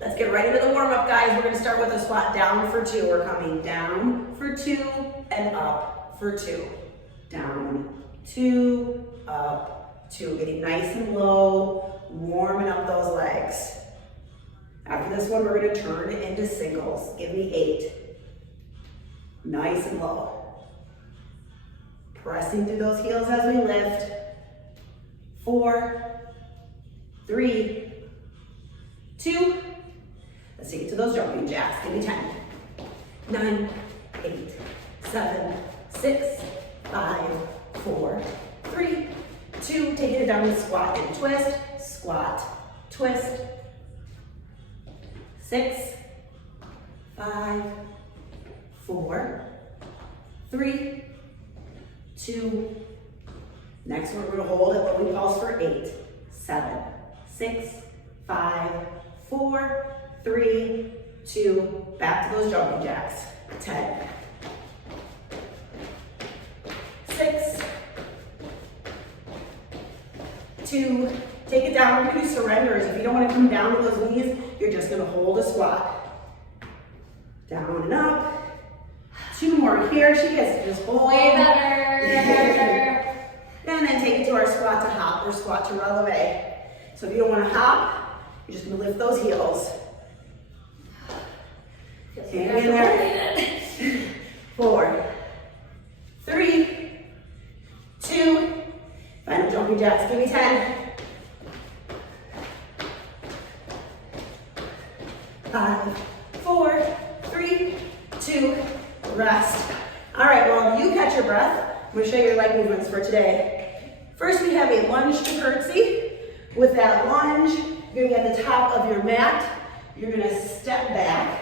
Let's get right into the warm-up, guys. We're gonna start with a squat down for 2. We're coming down for 2 and up for 2. Down, 2, up, 2. Getting nice and low, warming up those legs. After this one, we're gonna turn it into singles. Give me 8. Nice and low. Pressing through those heels as we lift. 4, 3, 2. Let's take it to those jumping jacks. Give me 10. 9, 8, 7, 6, 5, 4, 3, 2. Taking it down to squat and twist. Squat, twist. 6, 5, 4, 3, 2. Next one, we're going to hold it when we pulse for 8, 7, 6, 5, 4, 3, 2. Back to those jumping jacks. 10, 6, 2. Take it down. We're going to do surrenders. If you don't want to come down to those knees, you're just going to hold a squat. Down and up. 2 more here. She gets to just hold. Way better. And then take it to our squat to hop or squat to releve. So if you don't want to hop, you're just going to lift those heels. Hang in there. 4, 3, 2. Final jumping jacks. Give me 10. 5, 4, 3, 2. Rest. All right, well, you catch your breath. I'm going to show you your leg movements for today. First, we have a lunge to curtsy. With that lunge, you're going to be at the top of your mat. You're going to step back,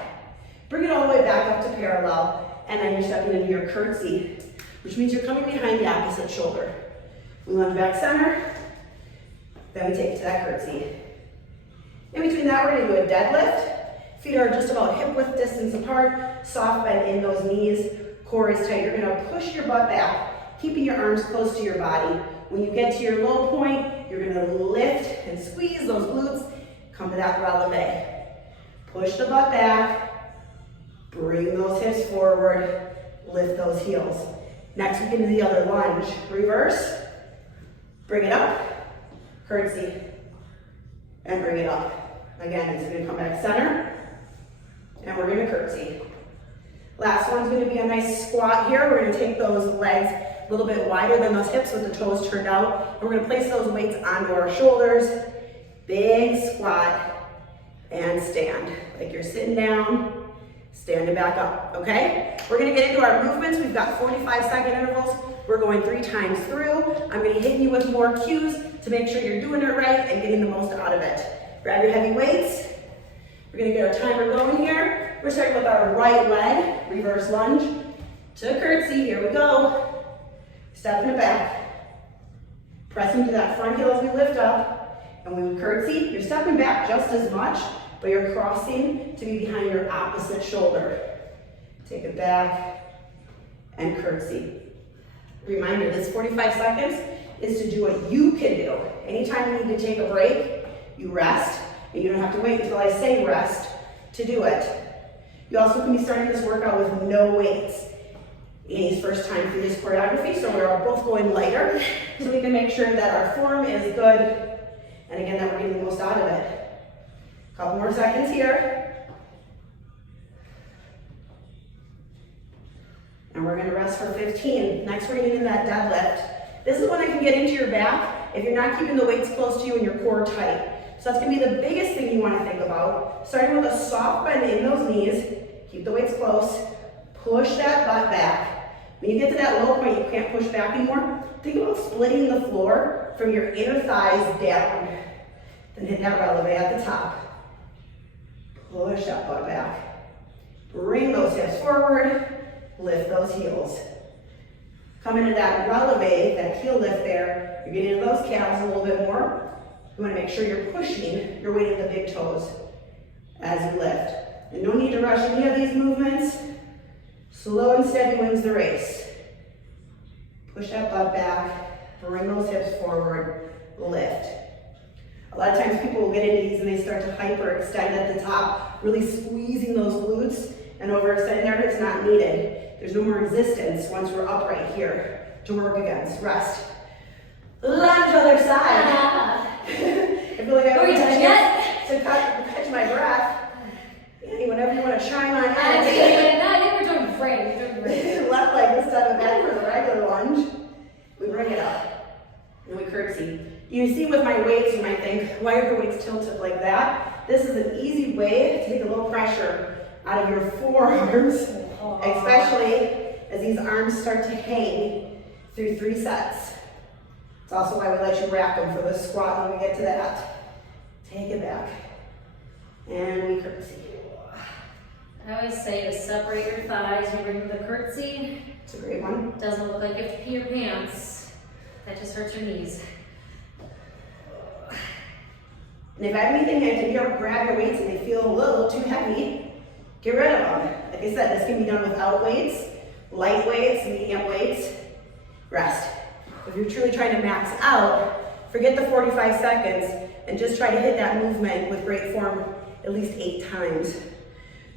bring it all the way back up to parallel, and then you're stepping into your curtsy, which means you're coming behind the opposite shoulder. We lunge back center, then we take it to that curtsy. In between that, we're going to do a deadlift. Feet are just about hip width distance apart, soft bend in those knees, core is tight. You're going to push your butt back, keeping your arms close to your body. When you get to your low point, you're going to lift and squeeze those glutes, come to that releve. Push the butt back, bring those hips forward, lift those heels. Next, we get into the other lunge. Reverse, bring it up, curtsy, and bring it up. Again, it's going to come back center, and we're going to curtsy. Last one's going to be a nice squat here. We're going to take those legs a little bit wider than those hips with the toes turned out. We're going to place those weights onto our shoulders. Big squat and stand. Like you're sitting down, stand it back up, okay? We're going to get into our movements. We've got 45-second intervals. We're going 3 times through. I'm going to hit you with more cues to make sure you're doing it right and getting the most out of it. Grab your heavy weights. We're going to get our timer going here. We're starting with our right leg, reverse lunge to curtsy. Here we go. Stepping it back. Pressing to that front heel as we lift up. And when we curtsy, you're stepping back just as much, but you're crossing to be behind your opposite shoulder. Take it back and curtsy. Reminder, this 45 seconds is to do what you can do. Anytime you need to take a break, you rest, and you don't have to wait until I say rest to do it. You also can be starting this workout with no weights. Annie's first time through this choreography, so we're both going lighter, so we can make sure that our form is good, and again, that we're getting the most out of it. Couple more seconds here. And we're gonna rest for 15. Next, we're gonna do that deadlift. This is when I can get into your back if you're not keeping the weights close to you and your core tight. So that's gonna be the biggest thing you wanna think about. Starting with a soft bend in those knees, keep the weights close, push that butt back. When you get to that low point, you can't push back anymore. Think about splitting the floor from your inner thighs down. Then hit that releve at the top. Push that butt back. Bring those hips forward, lift those heels. Come into that releve, that heel lift there. You're getting into those calves a little bit more. You want to make sure you're pushing your weight into the big toes as you lift. And no need to rush any of these movements. Slow and steady wins the race. Push that butt back, bring those hips forward, lift. A lot of times people will get into these and they start to hyperextend at the top, really squeezing those glutes, and overextend there. It's not needed. There's no more resistance once we're upright here to work against. Rest. Lunge other side. I feel like I have to catch my breath. Whenever you want to chime on in. No, I think we're doing great. Left leg this time back for the regular lunge. We bring it up and we curtsy. You see with my weights, you might think, why are her weights tilted like that? This is an easy way to take a little pressure out of your forearms, especially as these arms start to hang through 3 sets. It's also why we let you rack them for the squat when we get to that. Take it back. And we curtsy. I always say to separate your thighs, you bring the curtsy. It's a great one. Doesn't look like you have to pee your pants. That just hurts your knees. And if you ever grab your weights and they feel a little too heavy, get rid of them. Like I said, this can be done without weights, light weights, medium weights. Rest. If you're truly trying to max out, forget the 45 seconds and just try to hit that movement with great form at least 8 times.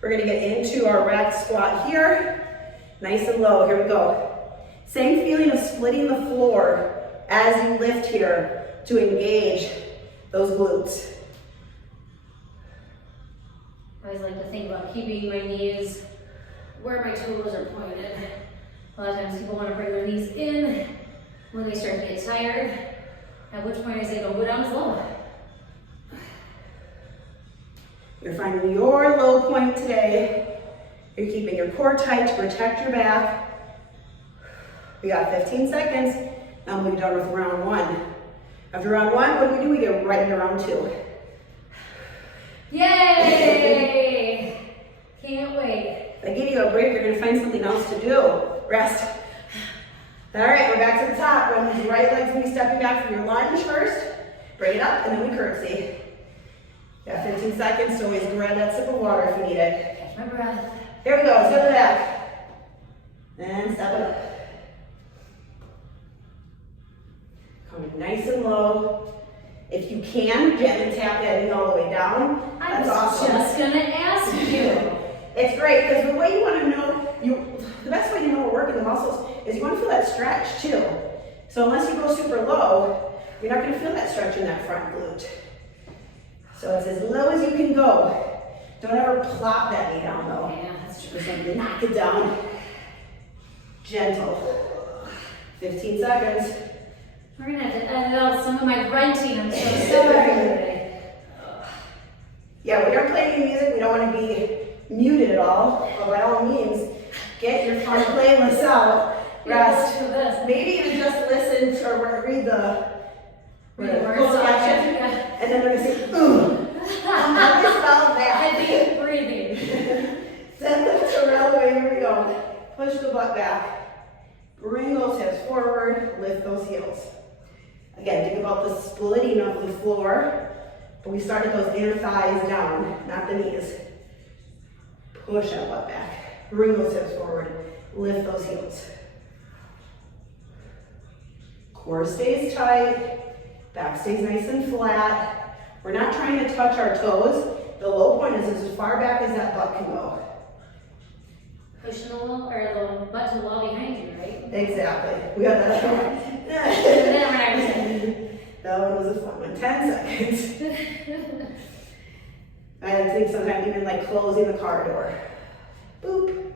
We're gonna get into our rack squat here. Nice and low, here we go. Same feeling of splitting the floor as you lift here to engage those glutes. I always like to think about keeping my knees where my toes are pointed. A lot of times people want to bring their knees in when they start to get tired, at which point I say go down slow. You're finding your low point today. You're keeping your core tight to protect your back. We got 15 seconds, and we'll be done with round 1. After round 1, what do? We get right into round 2. Yay! Can't wait. If I give you a break, you're gonna find something else to do. Rest. All right, we're back to the top. When the right leg's gonna be stepping back from your lunge first. Bring it up, and then we curtsy. Got 15 seconds, so always grab that sip of water if you need it. Catch my breath. Here we go, let's go to the back. And step it up. Coming nice and low. If you can, gently tap that knee all the way down. That's awesome. Just gonna ask you. It's great, because the way you want to know, the best way to know we're working the muscles is you want to feel that stretch too. So unless you go super low, you're not going to feel that stretch in that front glute. So it's as low as you can go. Don't ever plop that knee down though. Yeah, that's true. Just like to knock it down. Gentle. 15 seconds. We're gonna have to edit out some of my grunting. I'm so sorry. Yeah, when you're playing music, we don't want to be muted at all. But by all means, get your fun playlist out. Rest. Maybe even just listen to or read the closed caption, and then they're gonna say, ooh. How do you spell that? Heavy breathing. Send them to railway. Here we go. Push the butt back. Bring those hips forward. Lift those heels. Again, think about the splitting of the floor, but we started those inner thighs down, not the knees. Push that butt back. Bring those hips forward. Lift those heels. Core stays tight. Back stays nice and flat. We're not trying to touch our toes. The low point is as far back as that butt can go. Pushing the wall, or the butt to the wall behind you, right? Exactly. We got that one. That one was a fun one. 10 seconds. I think sometimes even like closing the car door. Boop.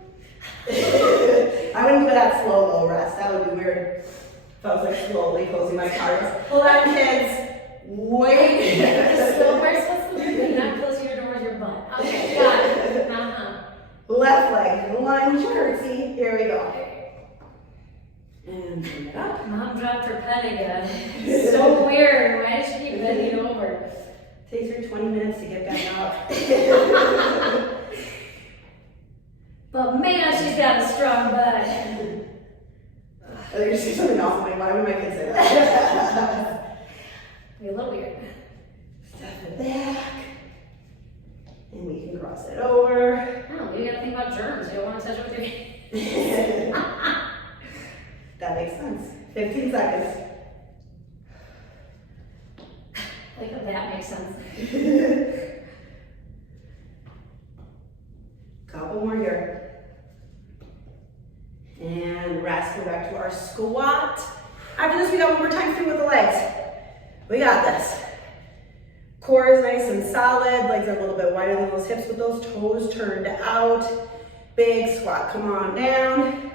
I wouldn't do that slow low rest. That would be weird. If I was like slowly closing my car door. Hold on, kids. Wait. The slow part's supposed to be not closing your door with your butt. Okay, got it. Left leg, lunge, curtsy. Here we go. And bring it up. Mom dropped her pen again. So weird. Why does she keep bending over? Takes her 20 minutes to get back up. But man, she's got a strong butt. I think you say something else. I'm like, why would my kids say that? Be a little weird. Step it back. And we can cross it over. Oh, you gotta think about germs. You don't want to touch it with your That makes sense. 15 seconds. Like a Batman Couple more here. And rest, go back to our squat. After this, we got one more time through with the legs. We got this. Core is nice and solid, legs are a little bit wider than those hips with those toes turned out. Big squat, come on down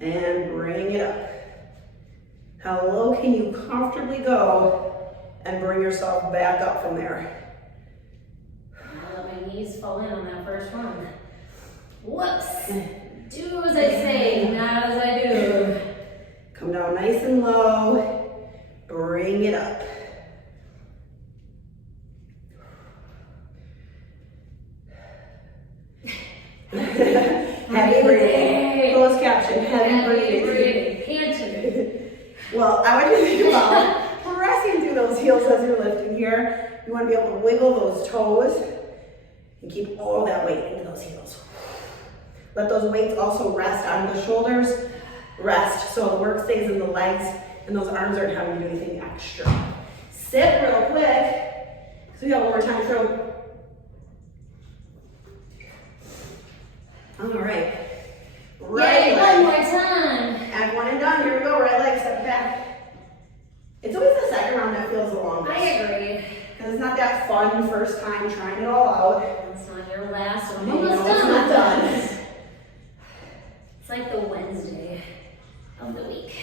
and bring it up. How low can you comfortably go and bring yourself back up from there? I let my knees fall in on that first one. Whoops. Do as I say, not as I do. Come down nice and low, bring it up. Heavy breathing. Closed caption, heavy breathing. Panting. Well, I want you to think about pressing through those heels as you're lifting here. You want to be able to wiggle those toes and keep all that weight into those heels. Let those weights also rest on the shoulders. Rest so the work stays in the legs and those arms aren't having to do anything extra. Sit real quick. So we got one more time through. All right. Right Yay, leg. one more time. And one and done. Here we go. Right leg, step back. It's always the second round that feels the longest. I agree. Because it's not that fun first time trying it all out. It's not your last one. You know, Almost it's not done. It's like the Wednesday of the week.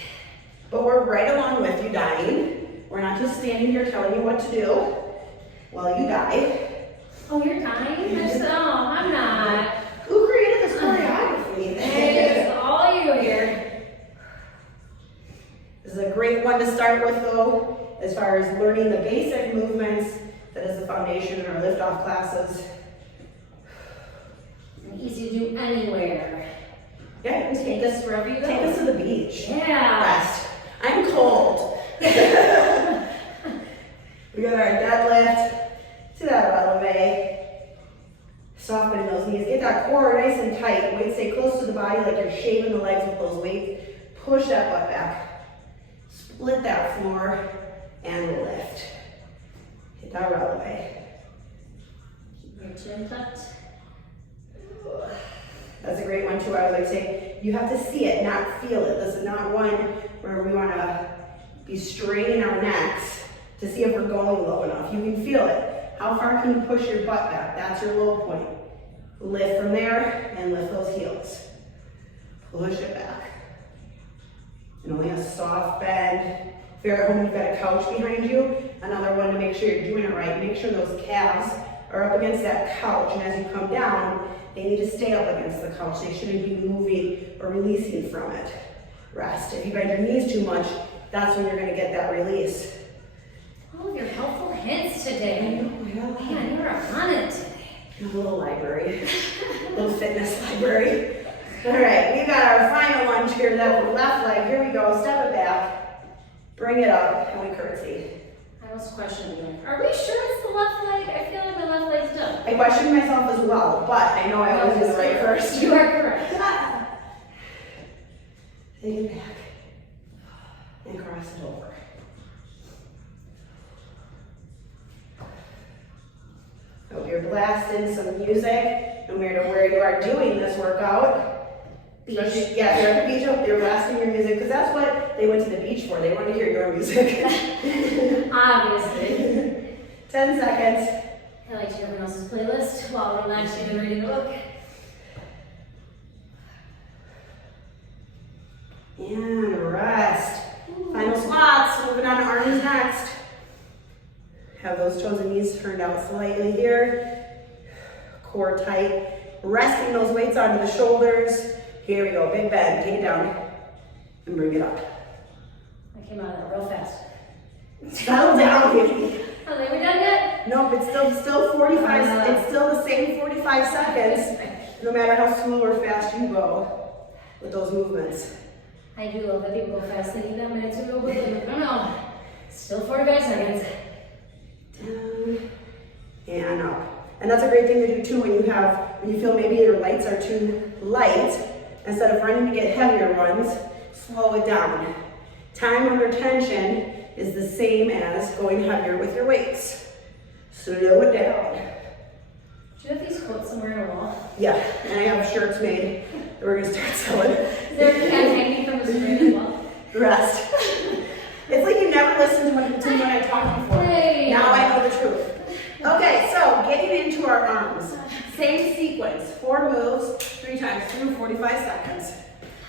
But we're right along with you dying. We're not just standing here telling you what to do while you die. Oh, you're dying? I'm not. Who created this choreography? It's all you here. This is a great one to start with though, as far as learning the basic movements. That is the foundation in our lift-off classes. And easy to do anywhere. Yeah, you can take this wherever you go. Take us to the beach. Yeah. Rest. I'm cold. We got our deadlift to that releve. Softening those knees. Get that core nice and tight. Weight stay close to the body like you're shaving the legs with those weights. Push that butt back. Split that floor and lift. Hit that releve. Keep your chin tucked. That's a great one too. I would like to say you have to see it, not feel it. This is not one where we want to be straining our necks to see if we're going low enough. You can feel it. How far can you push your butt back? That's your low point. Lift from there and lift those heels. Push it back. And only a soft bend. If you're at home, you've got a couch behind you. Another one to make sure you're doing it right. Make sure those calves are up against that couch. And as you come down, they need to stay up against the couch. They shouldn't be moving or releasing from it. Rest. If you bend your knees too much, that's when you're going to get that release. All of your helpful hints today. Man, you're on it today. A little library, a little fitness library. All right, we got our final lunge here. That left leg. Here we go. Step it back, bring it up, and we curtsy. I was questioning, are we sure it's the left leg? I feel like my left leg's done. I question myself as well, but I know I always do the right first. You are correct. Take it back and cross it over. Hope you're blasting some music, no matter where you are doing this workout. Beach. Yeah, if you're at the beach, hope you're blasting your music, because that's what they went to the beach for. They wanted to hear your music. Obviously. 10 seconds. I like to hear everyone else's playlist while relaxing and reading the book. And rest. Final squats. Moving on to arms next. Have those toes and knees turned out slightly here. Core tight. Resting those weights onto the shoulders. Here we go. Big bend. Take it down and bring it up. I came out of that real fast. Settle down, baby. Oh, they were done yet? Nope, it's still 45. It's still the same 45 seconds. No matter how slow or fast you go with those movements. I do love that people go fast thinking that minutes would go quickly. No. Still 45 seconds. Down and up. And that's a great thing to do too when you feel maybe your lights are too light. Instead of running to get heavier ones, slow it down. Time under tension is the same as going heavier with your weights. Slow it down. Do you have these quote somewhere in a wall? Yeah, and I have shirts made that we're gonna start selling. Is there a cat hanging from a string as well? Rest. It's like you never listened to me when I talked before. Hey. Now I know the truth. Okay, so getting into our arms. Same sequence, 4 moves, 3 times through 45 seconds.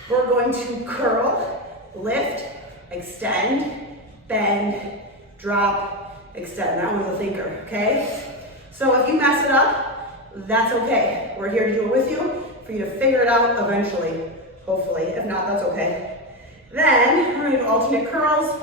We're going to curl, lift, extend, bend, drop, extend. That one's a thinker, okay? So if you mess it up, that's okay. We're here to do it with you, for you to figure it out eventually, hopefully. If not, that's okay. Then we're going to do alternate curls.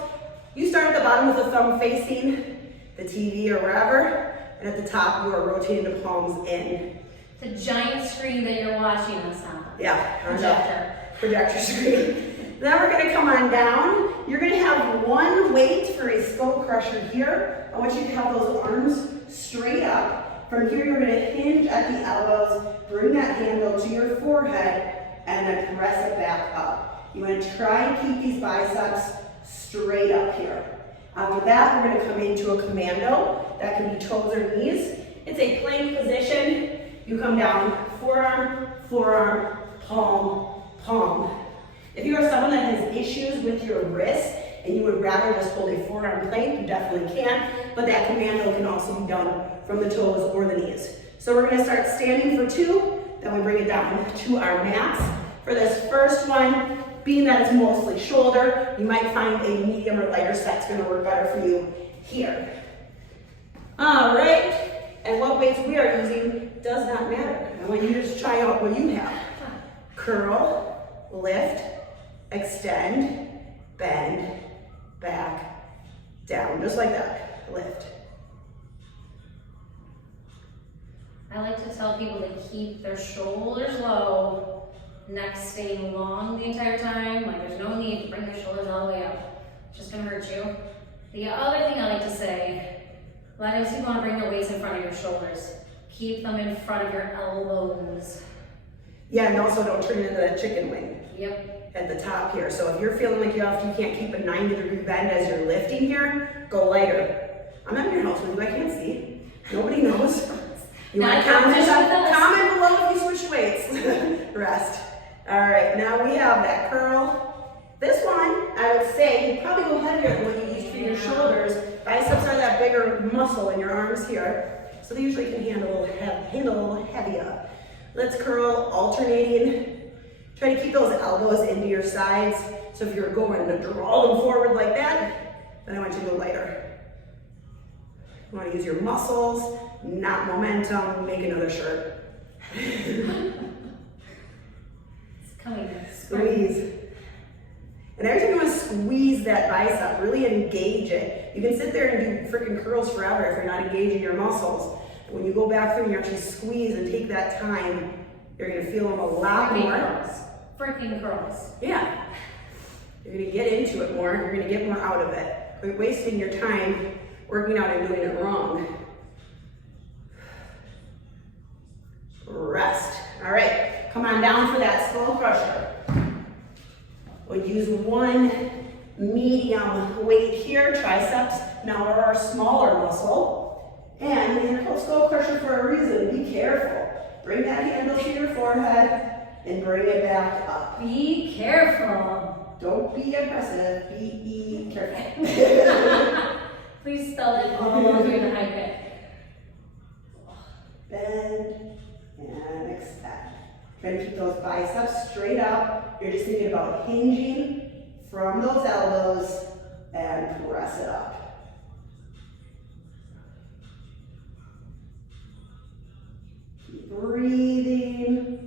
You start at the bottom with the thumb facing the TV or wherever, and at the top you are rotating the palms in. It's a giant screen that you're watching us on. Yeah, Projector. screen. Then we're going to come on down. You're going to have one weight for a skull crusher here. I want you to have those arms straight up. From here, you're going to hinge at the elbows, bring that handle to your forehead, and then press it back up. You want to try and keep these biceps straight up here. After that, we're going to come into a commando. That can be toes or knees. It's a plank position. You come down, forearm, forearm, palm, palm. If you are someone that has issues with your wrist and you would rather just hold a forearm plank, you definitely can, but that commando can also be done from the toes or the knees. So we're going to start standing for 2, then we bring it down to our mats. For this first one, being that it's mostly shoulder, you might find a medium or lighter set's going to work better for you here. All right, and what weights we are using does not matter. I want you to just try out what you have. Curl, lift, extend, bend, back, down, just like that, lift. I like to tell people to keep their shoulders low, neck staying long the entire time. Like there's no need to bring your shoulders all the way up. It's just gonna hurt you. The other thing I like to say, a lot of times people want to bring the weights in front of your shoulders. Keep them in front of your elbows. Yeah, and also don't turn into that chicken wing. Yep. At the top here. So if you're feeling like you can't keep a 90-degree bend as you're lifting here, go lighter. I'm not in your house with you, I can't see. Nobody knows. You want to comment below if you switch weights. Rest. All right, now we have that curl. This one, I would say, you probably go heavier than what you use for your shoulders. Biceps are that bigger muscle in your arms here, so they usually can handle a little heavier. Let's curl, alternating. Try to keep those elbows into your sides. So if you're going to draw them forward like that, then I want you to go lighter. You want to use your muscles, not momentum. Make another shirt. It's coming. Squeeze. And every time you want to squeeze that bicep, really engage it. You can sit there and do freaking curls forever if you're not engaging your muscles. But when you go back through and you actually squeeze and take that time, you're going to feel them a lot more. Curls. Freaking curls. Yeah. You're going to get into it more. You're going to get more out of it. Quit wasting your time working out and doing it wrong. Rest. All right. Come on down for that skull crusher. We'll use one medium weight here, triceps. Now we're our smaller muscle. And in your skull crusher for a reason, be careful. Bring that handle to your forehead and bring it back up. Be careful. Don't be aggressive, be careful. Please spell it all while doing the high kick. Bend and extend. Try to keep those biceps straight up. You're just thinking about hinging from those elbows and press it up. Keep breathing.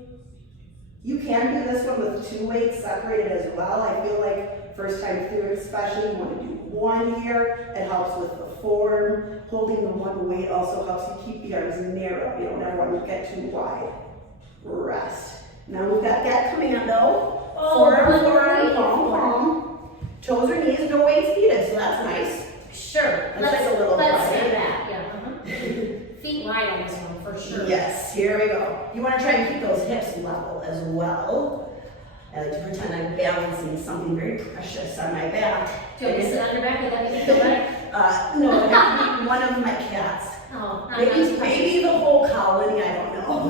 You can do this one with 2 weights separated as well. I feel like first time through especially, you want to do one here. It helps with the form. Holding the one weight also helps you keep the arms narrow. You don't ever want to get too wide. Rest. Now we've got that commando. Forearm, forearm, palm, palm. Toes or knees, no weights needed, so that's nice. Sure. That's like a little let's bit. say that. Yeah. Feet wide on this one for sure. Yes, here we go. You want to try and keep those hips level as well. I like to pretend I'm balancing something very precious on my back. Do you want me to sit on your back? Would that make you feel better? No, it has to be one of my cats. Oh, not Maybe the whole colony, I don't know.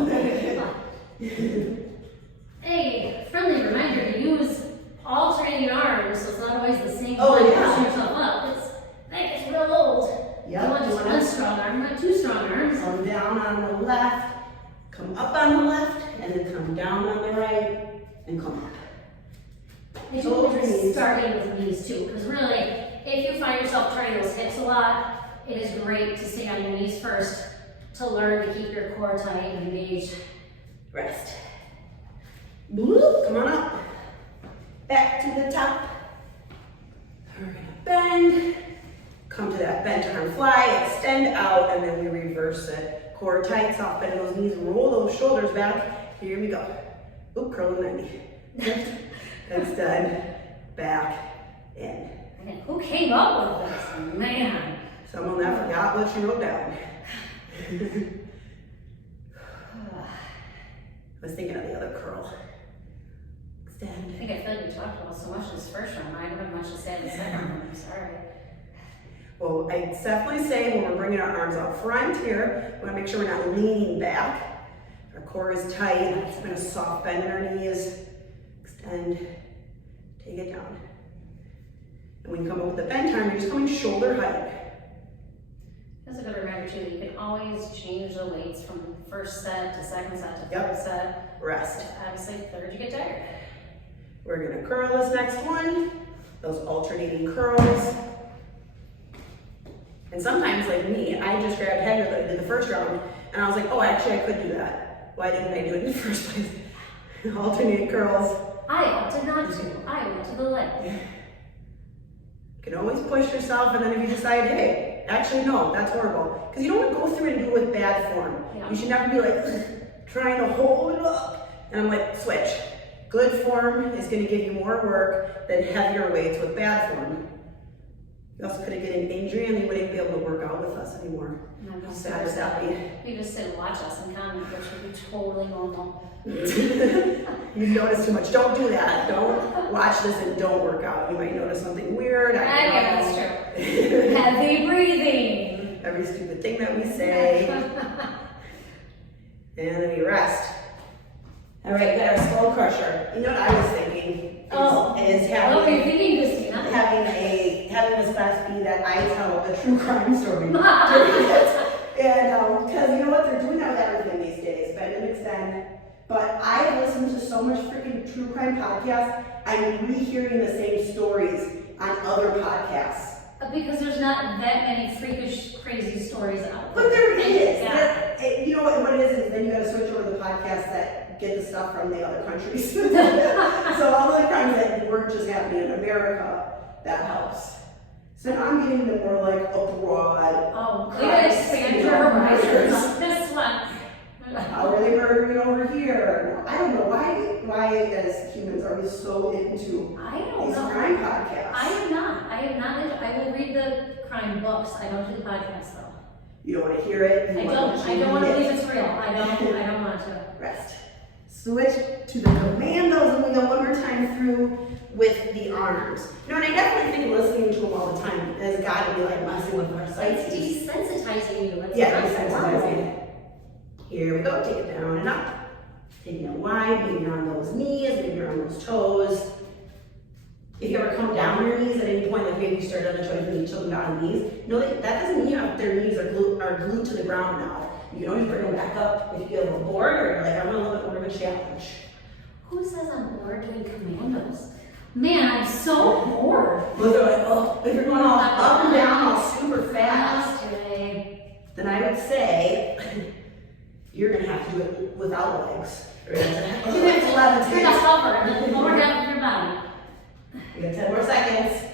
left, come up on the left, and then come down on the right, and come up. Maybe So we're knees. starting with knees too, because really, if you find yourself turning those hips a lot, it is great to stay on your knees first to learn to keep your core tight and engaged. Rest. Bloop, come on up. Back to the top. We're gonna bend. Come to that bent arm fly, extend out, and then we reverse it. Core tight, soft bend those knees, roll those shoulders back. Here we go. Oop, curl to 90. Extend, back, in. And who came up with this? Man. Someone that forgot what you wrote down. I was thinking of the other curl. I Extend. think I feel like we talked about so much this first round. I don't have much to say in the second one. I'm sorry. Well, I definitely say when we're bringing our arms out front here, we want to make sure we're not leaning back. Our core is tight. It's been a soft bend in our knees. Extend. Take it down. And when you come up with the bend arm, you're just coming shoulder height. That's a good reminder too, that you can always change the weights from first set to second set to Yep. third set. Rest. Obviously, third you get tired. We're gonna curl this next one. Those alternating curls. And sometimes, like me, I just grabbed heavier than I did the first round, and I was like, oh, actually, I could do that. Why didn't I do it in the first place? Alternating curls. I opted not to. I went to the leg. You can always push yourself, and then if you decide, hey, actually, no, that's horrible. Because you don't want to go through and do it with bad form. Yeah. You should never be like, trying to hold it up. And I'm like, switch. Good form is going to give you more work than heavier weights with bad form. You also could get an injury and you wouldn't be able to work out with us anymore. How sad is that be? You just sit and watch us and comment, which would be totally normal. You notice too much. Don't do that. Don't watch this and don't work out. You might notice something weird. I guess that's true. Heavy breathing. Every stupid thing that we say. And then we rest. All right, got our skull crusher. You know what I was thinking? Is having, what were you thinking, Christina? having this class be that I tell a true crime story. And because you know what, they're doing that with everything these days, bend and extend. But I have listened to so much freaking true crime podcasts, I'm rehearing the same stories on other podcasts. Because there's not that many freakish, crazy stories out there. But there is. Yeah. You know what it is then you gotta switch over to the podcasts that get the stuff from the other countries. So all the crimes that weren't just happening in America, that helps. So now I'm getting the more like abroad. Oh, you gotta expand your horizons on this one. How are they murdering over here? I don't know why as humans are we so into these crime podcasts? I am not. I will read the crime books. I don't do the podcast though. You don't want to hear it. I don't want to believe it's real. I don't want to. Rest. Switch to the commandos and we go one more time through with the arms. You know, and I definitely think listening to them all the time has got to be like messing with our It's psyche. desensitizing you. Yeah, desensitizing. Here we go, take it down and up. Taking it wide, maybe you're on those knees, maybe you're on those toes. If you ever come down on your knees at any point, like maybe you started on the toes and you took them down on the knees, no, that doesn't mean their knees are glued to the ground now. You can always bring them back up if you get a little bored or you're like, I'm a little bit more of a challenge. Who says I'm bored doing commandos? Man, I'm so bored. Look at it, oh, if you're going all up and down all super fast, then I would say you're gonna have to do it without legs. You're gonna have to You're gonna hover and then lower down with your body. You got 10 more seconds.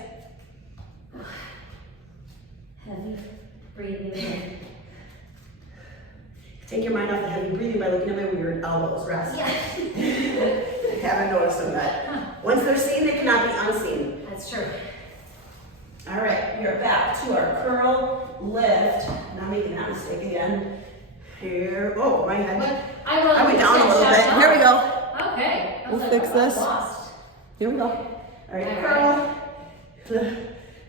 Heavy breathing. Take your mind off the heavy breathing by looking at my weird elbows. Rest. Yeah. I haven't noticed them yet. Once they're seen, they cannot be unseen. That's true. All right, we are back to our curl lift. Not making that mistake again. Here, oh, my head. I went down a little bit. Here we go. Okay. We'll fix this. Lost. Here we go. All right, curl.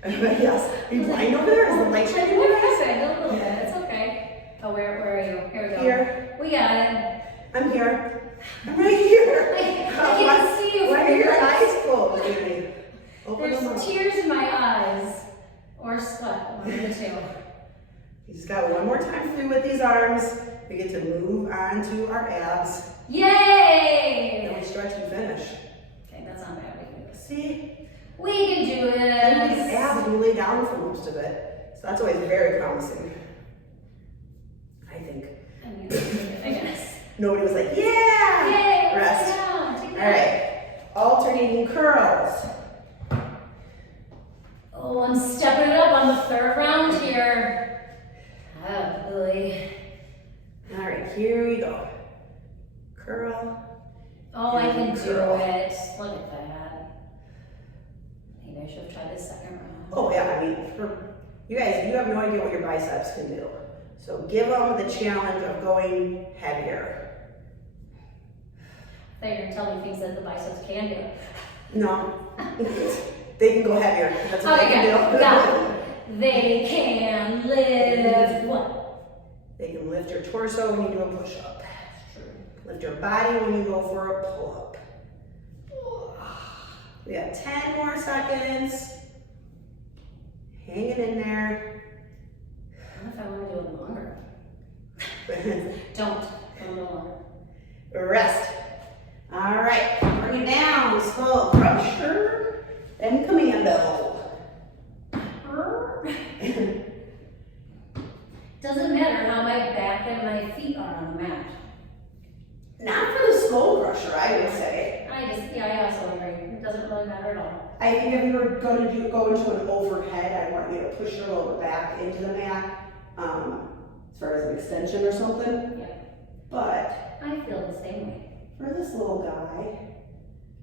Yes. Are you blind over there? Is the light shining over there? A little bit. It's okay. Oh, where are you? Here we go. Here. We got it. I'm here. I'm right here. I can't see you. Why are your eyes closed? Open them There's up. tears in my eyes. Or sweat, one of the two. You just got one more time through with these arms. we get to move on to our abs. Yay! And we stretch and finish. Okay, that's not bad. See? We can do And these this. abs, we lay down for most of it. So that's always very promising. I think. I mean, I guess. Nobody was like, yeah! Yay! Rest. Sit down. Take All that. right. Alternating curls. Oh, I'm stepping it up on the third round here. Oh, boy. All right, here we go. Curl. Oh, I can do Curl. it. Look at that. Maybe I should have tried this second round. Oh yeah, I mean, you guys, you have no idea what your biceps can do. So give them the challenge of going heavier. I thought you were going to tell me things that the biceps can do. No, they can go heavier. That's what they Okay, can do. got it. They can lift what? They can lift your torso when you do a push-up. That's true. Lift your body when you go for a pull-up. We have 10 more seconds. Hanging in there. I don't know if I want to do it longer. Don't do it longer. Rest. All right, bring it down. Slow crusher and commando. Doesn't matter how my back and my feet are on the mat. Not for the skull crusher, I would say. I also agree. It doesn't really matter at all. I think if you were going to go into an overhead, I'd want you to push your lower back into the mat, as far as an extension or something. Yeah. But I feel the same way. for this little guy,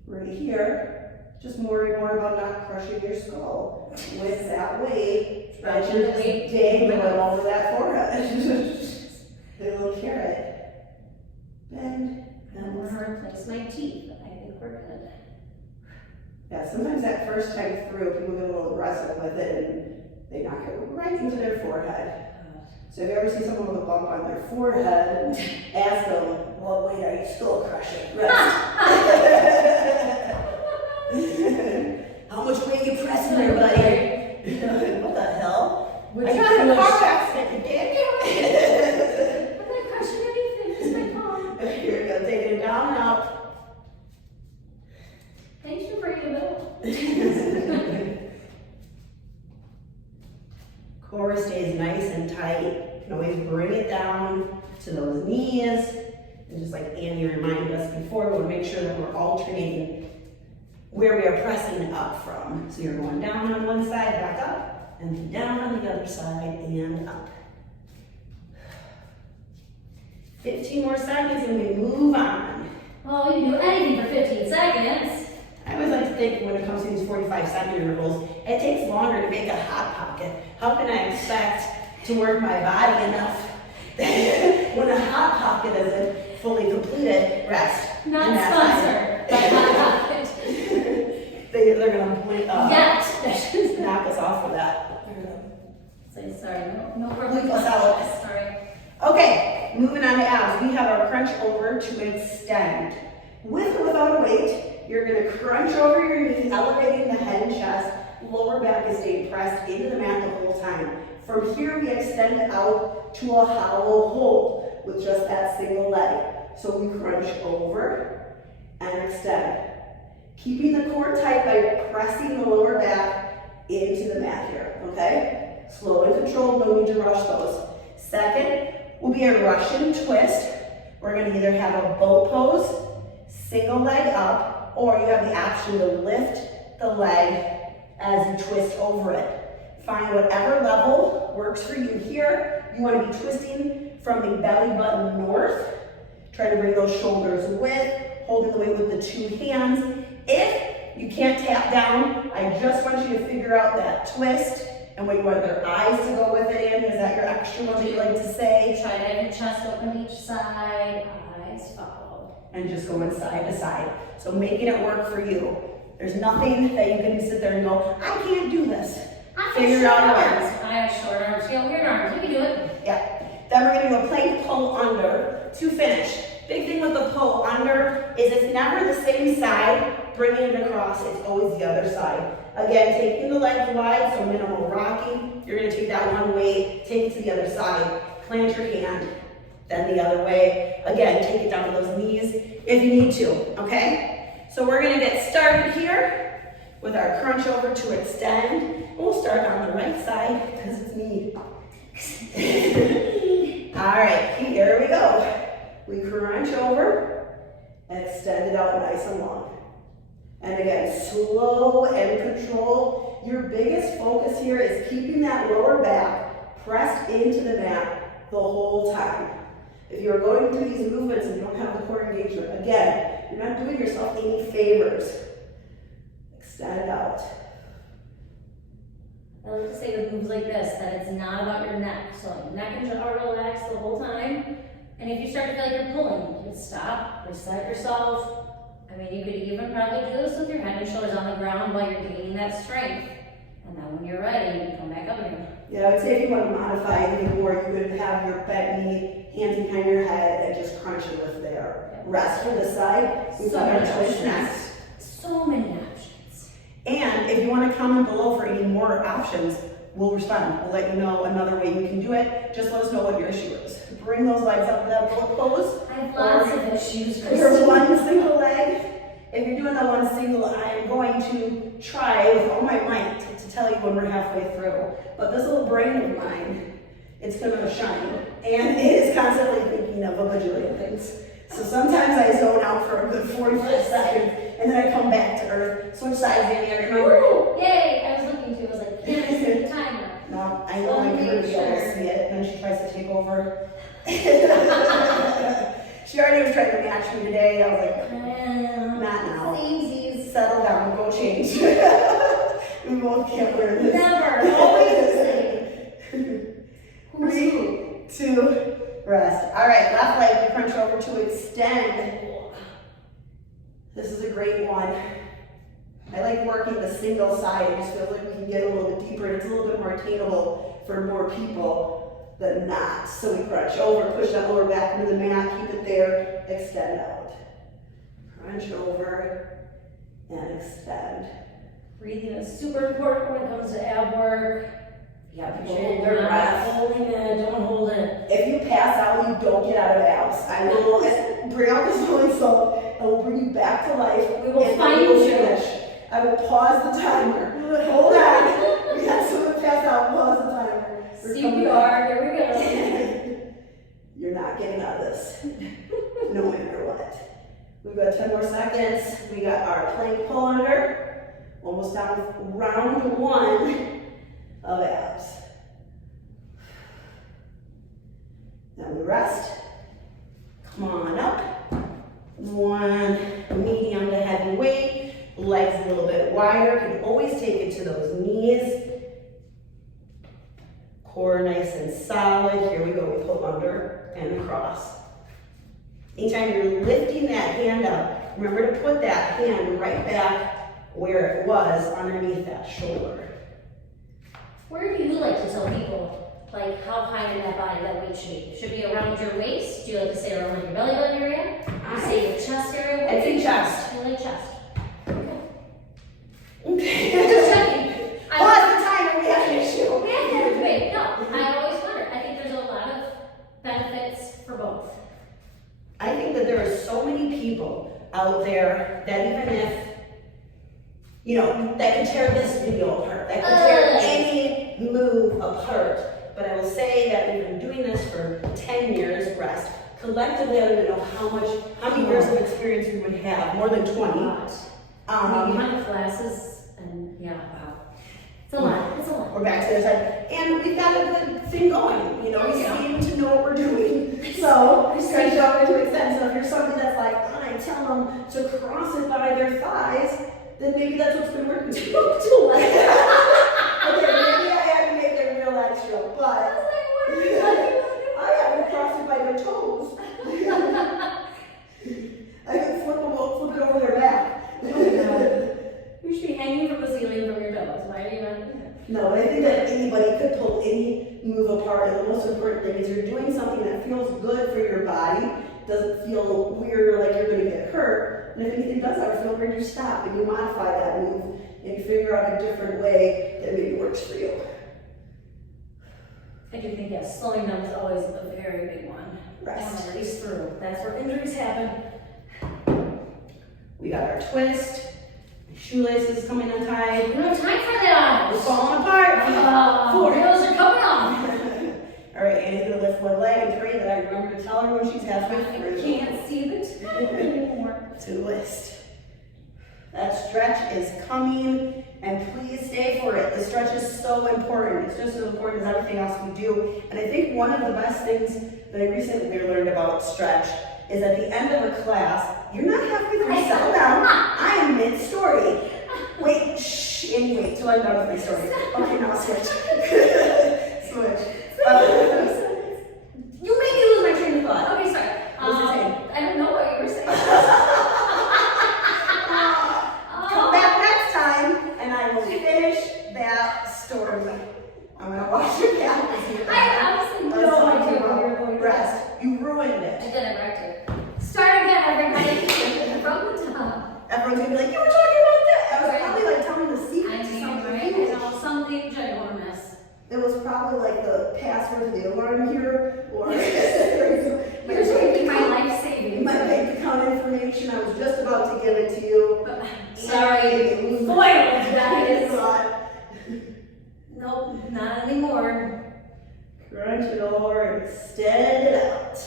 right here, just worry more about not crushing your skull with that weight. That you're just dangling over that forehead. The little carrot. Bend. I want to replace my teeth. I think we're good. Yeah, sometimes that first time through, people get a little aggressive with it and they knock it right into their forehead. So if you ever see someone with a bump on their forehead, ask them, what weight are you skull crushing? How much weight you pressing there, buddy? What the hell? Which I got in a push? car accident, dick. I'm not crushing anything. It's my palm. Here we go, taking it down and up. Thanks for bringing it up. Core stays nice and tight. You can always bring it down to those knees. And just like Annie reminded us before, we'll make sure that we're alternating where we are pressing up from. So you're going down on one side, back up, and then down on the other side and up. 15 more seconds and we move on. Well, you can do anything for 15 seconds. I always like to think when it comes to these 45-second intervals, it takes longer to make a hot pocket. How can I expect to work my body enough when a hot pocket isn't fully completed? Rest. Not And that's sponsored by Hot Pocket. They're gonna Yet. knock us off for that. Say sorry, no Bleep purple us out. punches. Sorry. Okay, moving on to abs. We have our crunch over to extend. With or without a weight, you're gonna crunch over your knees, elevating the head and chest. Lower back is staying pressed into the mat the whole time. From here, we extend out to a hollow hold with just that single leg. So we crunch over and extend. Keeping the core tight by pressing the lower back into the mat here, okay? Slow and controlled, no need to rush those. Second will be a Russian twist. We're gonna either have a boat pose, single leg up, or you have the option to lift the leg as you twist over it. Find whatever level works for you here. You want to be twisting from the belly button north. Try to bring those shoulders with, holding the weight with the two hands. If you can't tap down, I just want you to figure out that twist and what you want their eyes to go with it in. Is that your extra one that you like to say? Try to have your chest open each side, eyes follow. And just going side to side. So making it work for you. There's nothing that you can sit there and go, I can't do this. Figure it out a way. I have short arms. You have weird arms. You can do it. Yeah. Then we're gonna do a plank pull under to finish. Big thing with the pull under is it's never the same side, bringing it across, it's always the other side. Again, taking the legs wide, so minimal rocking. You're gonna take that one weight, take it to the other side, plant your hand, then the other way. Again, take it down to those knees if you need to, okay? So we're gonna get started here with our crunch over to extend. We'll start on the right side because it's me. All right, here we go. We crunch over, extend it out nice and long. And again, slow and control. Your biggest focus here is keeping that lower back pressed into the mat the whole time. If you're going through these movements and you don't have the core engagement, again, you're not doing yourself any favors. Extend out. I like to say with moves like this that it's not about your neck. So like neck and jaw relaxed the whole time. And if you start to feel like you're pulling, you can stop, reset yourself. I mean, you could even probably do this with your head and shoulders on the ground while you're gaining that strength. And then when you're ready, you can come back up again. Yeah, I would say if you want to modify it even more, you could have your bent knee, hands behind your head, and just crunch it with there. Rest to the side. So many options. So many options. And if you want to comment below for any more options, we'll respond. We'll let you know another way you can do it. Just let us know what your issue is. Bring those legs up to that bullet pose. I have lots of issues. Or one single leg. If you're doing the one single, I am going to try with all my might to tell you when we're halfway through. But this little brain of mine, it's going to shine. And it is constantly thinking of a bajillion things. So sometimes I zone out for a good 45 seconds, and then I come back to earth. Switch sides, Amy, I remember. Woo! Yay! I was looking to, I was like, can I see the timer? No, I know I'm going to be able to see it, and then she tries to take over. She already was trying to match me today. I was like, not now. Samesies. Settle down, go change. We both can't learn this. Never. Always the same. 3, 2, rest. All right, left leg, we crunch over to extend. This is a great one. I like working the single side. It just feels like we can get a little bit deeper. It's a little bit more attainable for more people than not. So we crunch over, push that lower back into the mat, keep it there, extend out. Crunch over and extend. Breathing is super important when it comes to ab work. Yeah, people hold their breath. Holding it, don't hold it. If you pass out, you don't get out of abs. I will bring out this really slow and we'll bring you back to life. We will find you. Finish. I will pause the timer. Hold on. We had someone pass out. Pause the timer. CPR, here we go. You're not getting out of this, no matter what. We've got 10 more seconds. We got our plank pull under. Almost down with round 1 of abs. Then we rest. Come on up. 1 medium to heavy weight. Legs a little bit wider. Can always take it to those knees. Core nice and solid. Here we go. We pull under and across. Anytime you're lifting that hand up, remember to put that hand right back where it was underneath that shoulder. Where do you like to tell people, like how high in that body that weight should be? Should be around your waist? Do you like to say around your belly button area? You say your chest area? I think chest. You like chest. Okay. Just checking. Pause the timer, we have an issue. Wait, no, I always wonder. I think there's a lot of benefits for both. I think that there are so many people out there that even if, you know, that can tear this video apart, that can tear any move apart. But I will say that we've been doing this for 10 years, rest. Collectively, I don't even know how many years of experience we would have, more than 20. Behind classes, and yeah, wow. It's a lot, it's a lot. We're back to the other side. And we've got a good thing going. You know, we seem to know what we're doing. So, stretch over to extend. So if you're somebody that's like, I tell them to cross it by their thighs, then maybe that's what's been working. Okay, maybe I had to make it real extra, but I have to cross it by their toes. I can flip it over their back. You should be hanging from the ceiling from your toes. Why are you not doing that? No, but I think that anybody could pull any move apart. And the most important thing is you're doing something that feels good for your body, doesn't feel weird or like you're going to get hurt. And if anything does ever feel weird, you stop and you modify that move and you figure out a different way that maybe works for you. I do think, yes, slowing down is always a very big one. Rest. And release through. That's where injuries happen. We got our twist. Shoelaces coming untied. We don't have time for that. We're falling apart. 4. Heels are coming off. All right, Annie's gonna lift one leg and pray that I remember to tell her when she's halfway I through. can't see the time anymore. Twist. That stretch is coming, and please stay for it. The stretch is so important. It's just as important as everything else we do. And I think one of the best things that I recently learned about stretch is at the end of a class, you're not halfway through, settle down. I am mid-story. Wait, shh, and wait till I'm done with my story. Okay, now switch. Switch. You made me lose my train of thought. Okay, sorry. What was I saying? I don't know what you were saying. Come back next time, and I will finish that story. I'm gonna wash your back. I honestly no idea where you're going. Rest. You ruined I it. did it right too. Start again, everybody. From the top. Everyone's gonna be like, you were talking about that. I was probably like telling the secret I to mean, something right? huge. I know something ginormous. It was probably like the password to the alarm here, or You're taking my life savings. my bank account information. I was just about to give it to you. Sorry, And- foiled, guys. God. Nope, not anymore. Crunch it over and extend it out.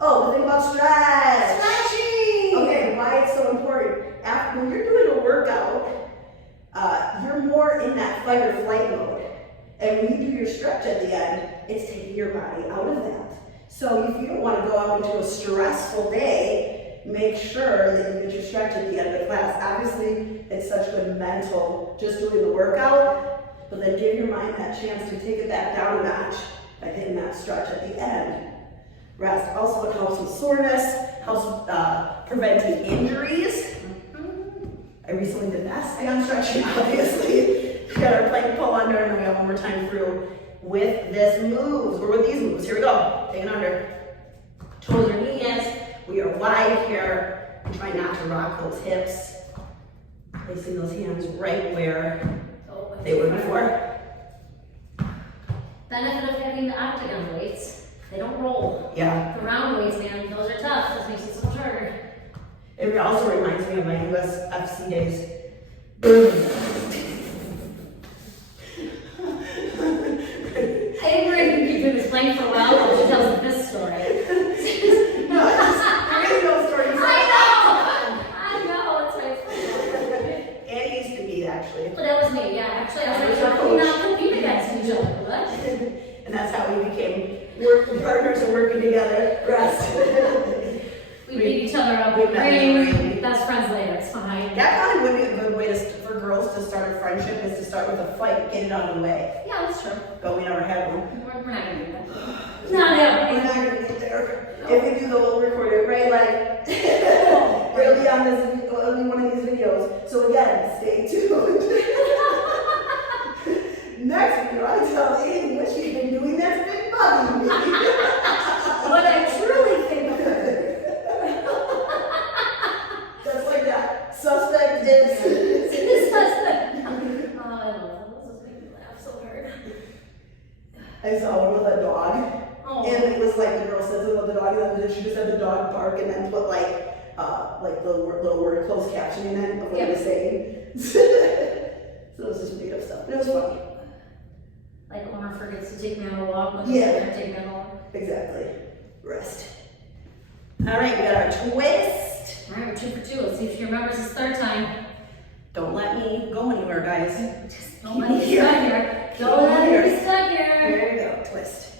Oh, the thing about stretch. Stretching. Okay, why it's so important. After, when you're doing a workout, you're more in that fight or flight mode. And when you do your stretch at the end, it's taking your body out of that. So if you don't want to go out into a stressful day, make sure that you get your stretch at the end of class. Obviously, it's such good mental just doing the workout, but then give your mind that chance to take it back down a notch by hitting that stretch at the end. Rest. Also, it helps with soreness, helps preventing injuries. I recently did that. Stay on stretching, obviously. We got our plank pull under, and then we have one more time through with this moves, or with these moves. Here we go. Take it under. Toes are knees. We are wide here. I'm trying not to rock those hips. Placing those hands right where they were before. Benefit of having the octagon weights. They don't roll. Yeah. The round weights, man, those are tough. This makes it so much harder. It also reminds me of my USFC days. I didn't really keep doing this plank for a while, but she tells this story. No, I really know stories. I know, it's my fault. Annie used to be, actually. But that was me, yeah. Actually, I was That was like, your how can we not compete against each other? What? And that's how we became working partners and working together. Rest. We beat each other up. We We met in the ring. best friends later. It's fine. That probably would be a good way for girls to start a friendship, is to start with a fight, get it out of the way. Yeah, that's true. But we never had one. We're not gonna do that. Not We're ever. not gonna get there. If we do, we'll record it, right? Like, it'll be on this, it'll be one of these videos. So again, stay tuned. Next video, I tell Amy what she's been doing that's been bugging me. What I truly think of her. Just like that. Suspect is. This husband. Oh, I love that. This is making me laugh so hard. I saw one with a dog. Oh. And it was like the girl says about the dog, and then she just had the dog bark and then put like the little word closed captioning in of what he was saying. So it was just made up stuff. But it was funny. Like Omar forgets to take me on a walk. But Yeah. Take me on a walk. Exactly. Rest. All right, we got our twist. All right, we're 2 for 2. Let's see if she remembers this third time. Don't let me go anywhere, guys. Just don't let me be stuck here. Don't let me be stuck here. There you go, twist.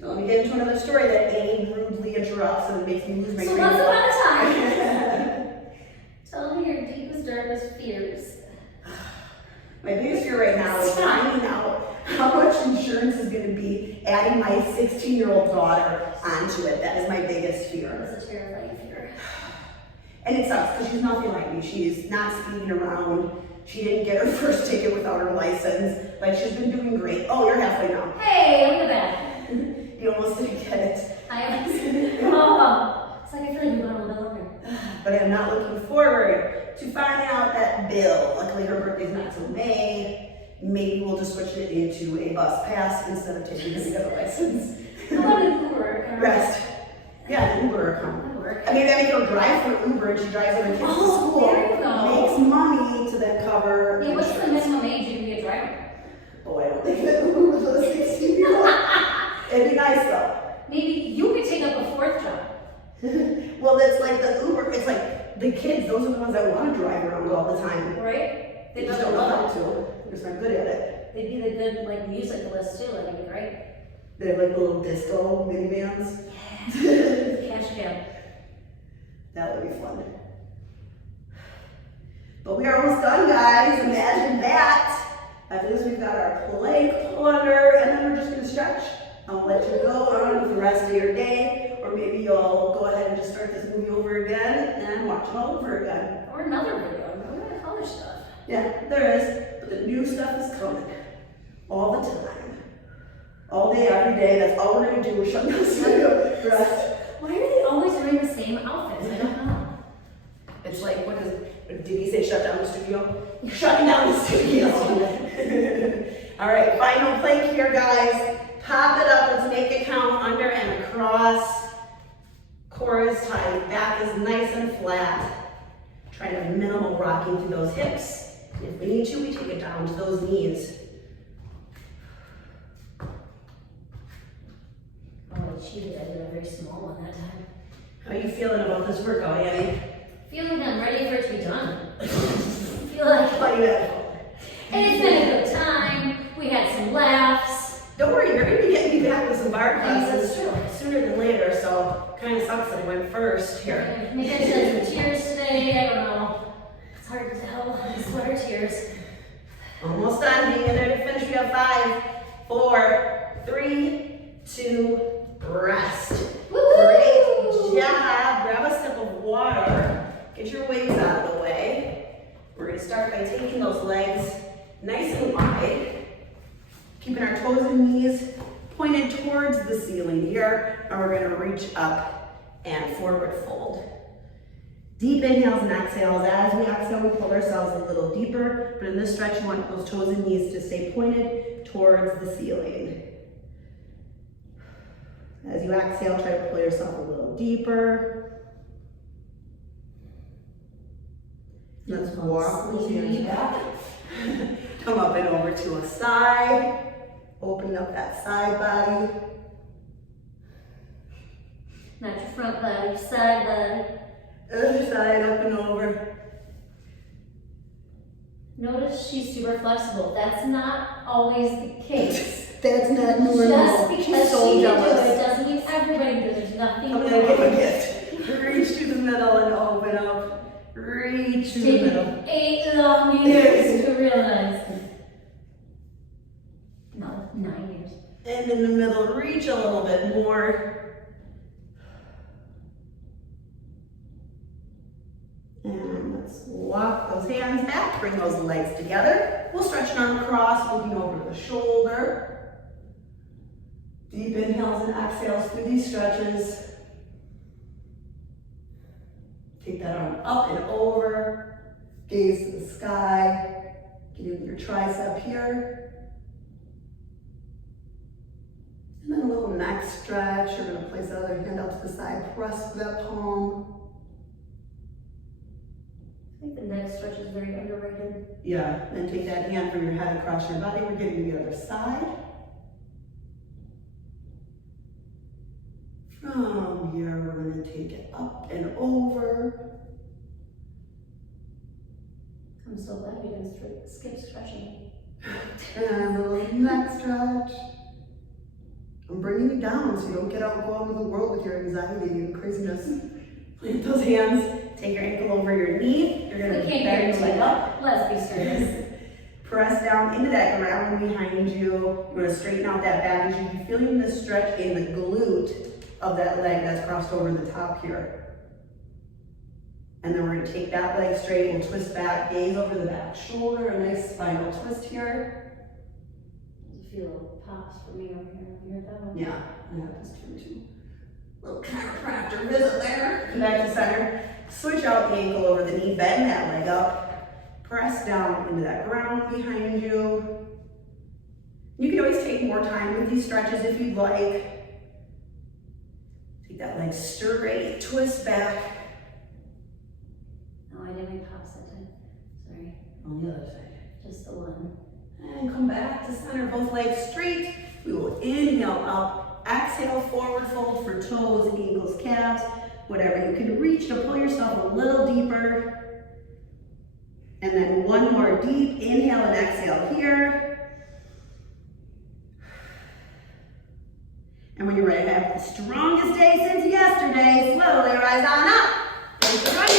Now let me get into another story that Amy rudely interrupts and makes me lose my So train once of upon thought. a time. Tell me your deepest, darkest fears. My biggest fear right now is finding out how much insurance is going to be adding my 16-year-old daughter onto it. That is my biggest fear. That's a terrifying fear. And it sucks because she's nothing like me. She's not speeding around. She didn't get her first ticket without her license. Like, she's been doing great. Oh, you're halfway now. Hey, look at that. You almost didn't get it. I am. Oh, it's like I feel like you got a little longer. But I'm not looking forward to finding out that bill. Luckily, her birthday's not till May. Maybe we'll just switch it into a bus pass instead of taking her to get a license. I wanted to work. Rest. Yeah, an Uber account. That'd work. I mean, they make her drive for Uber and she drives her kids to Oh, school. there you go. Makes money to then cover. Yeah, what's the insurance. minimum age you can be a driver? Oh, I don't think that Uber was a 16-year-old. It'd be nice though. Maybe you could take up a fourth job. Well, that's like the Uber. It's like the kids. Those are the ones that want to drive around all the time. Right? They just don't know how to. They're just not good at it. They'd be the good like music list too, that'd be great. They have like little disco minivans. Cash cab. That would be fun. But we are almost done, guys. Imagine that. After this, we've got our plank plunder, and then we're just gonna stretch. I'll let you go on with the rest of your day, or maybe you'll go ahead and just start this movie over again and watch it all over again. Or another video. We're gonna color stuff. Yeah, there is, but the new stuff is coming all the time. All day, every day, that's all we're gonna do. We're shutting down the studio. Rest. Why are they always wearing the same outfits? I don't know. It's like, did he say shut down the studio? Shutting down the studio. All right, final plank here, guys. Pop it up, let's make it count under and across. Core is tight, back is nice and flat. Try to have minimal rocking through those hips. If we need to, we take it down to those knees. Oh, I cheated. I did a very small one that time. How are you feeling about this workout, Annie? Feeling I'm ready for it to be done. Feel like How do you have? it's been a good time. We had some laughs. Don't worry, you're gonna be getting me back with some bar classes That's true. sooner than later, so kind of sucks that I went first here. Maybe I shed some tears today. I don't know. It's hard to tell. These sweater tears. Almost done, being there to finish. We have 5, 4, 3, 2, rest. Woo-hoo! Great job. Grab a sip of water. Get your weights out of the way. We're gonna start by taking those legs nice and wide. Keeping our toes and knees pointed towards the ceiling here. And we're gonna reach up and forward fold. Deep inhales and exhales. As we exhale, we pull ourselves a little deeper, but in this stretch, you want those toes and knees to stay pointed towards the ceiling. As you exhale, try to pull yourself a little deeper. Let's walk those hands back. Come up and over to a side. Open up that side body. Not your front body, your side body. Other side, up and over. Notice she's super flexible. That's not always the case. That's not normal. Just because She's so she can do jealous. it doesn't mean everybody can do it. There's nothing I'm wrong. gonna give a gift. Reach to the middle and open up. Reach to the Take middle. 8 long years to realize. No, 9 years. And in the middle, reach a little bit more. And let's walk those hands back, bring those legs together. We'll stretch an arm across, looking over the shoulder. Deep inhales and exhales through these stretches. Take that arm up and over. Gaze to the sky. Get in your tricep here. And then a little neck stretch. You're going to place the other hand out to the side. Press that palm. I think the neck stretch is very underrated. Yeah, then take that hand from your head across your body. We're getting to the other side. From here, we're going to take it up and over. I'm so glad we didn't skip stretching. And a little neck stretch. I'm bringing you down so you don't get out and go out into the world with your anxiety and craziness. Plant those hands. Take your ankle over your knee. You're going to bend your leg up. Let's be serious. Press down into that ground behind you. You're going to straighten out that back. You should be feeling the stretch in the glute of that leg that's crossed over the top here. And then we're going to take that leg straight and twist back, gaze over the back shoulder, a nice spinal twist here. You feel pops for me over here. You heard that one? Yeah, this too, too. Little chiropractor visit there. Come back to center. Switch out the ankle over the knee, bend that leg up. Press down into that ground behind you. You can always take more time with these stretches if you'd like. Take Keep that leg straight, twist back. Oh, I didn't make pops that time. Sorry. On the other side. Just the one. And come back to center, both legs straight. We will inhale up, exhale, forward fold for toes, ankles, calves, whatever. You can reach to pull yourself a little deeper. And then one more deep inhale and exhale here. And when you're ready to have the strongest day since yesterday, slowly rise on up. Thanks for joining us.